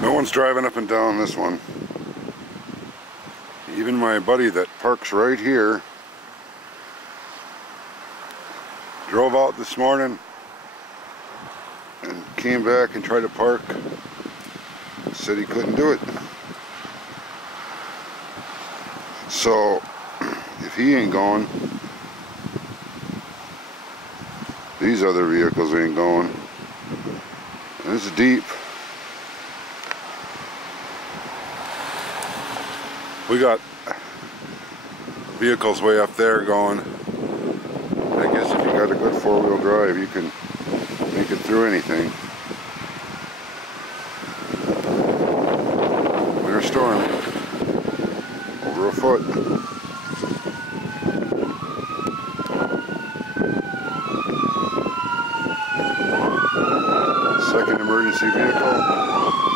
No one's driving up and down this one. Even my buddy that parks right here drove out this morning and came back and tried to park. Said he couldn't do it. So if he ain't going, these other vehicles ain't going. And it's deep. We got vehicles way up there going. I guess if you got a good four-wheel drive, you can make it through anything. Winter storm. Over a foot. Second emergency vehicle.